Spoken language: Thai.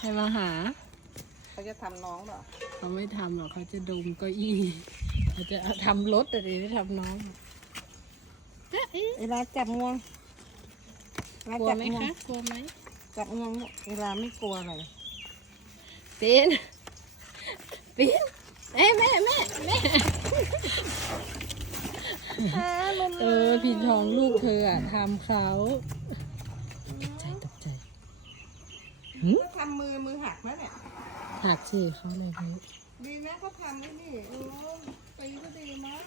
ให้มาหา เขาจะทำน้องเหรอ เขาไม่ทำหรอกเขาจะดมเก้าอี้เขาจะทำรถแต่เดี๋ยวไม่ทำน้อง เวลาจับงวง กลัวไหมคะกลัวไหม จับงวงเวลาไม่กลัวอะไร เป็นแม่พี่ทองลูกเธอทำเขาตกใจก็ทำมือหักแล้วเนี่ย หักสิเขาเลยพี่ ดีนะก็ทำไอ้นี่ตีก็ดีมั้ง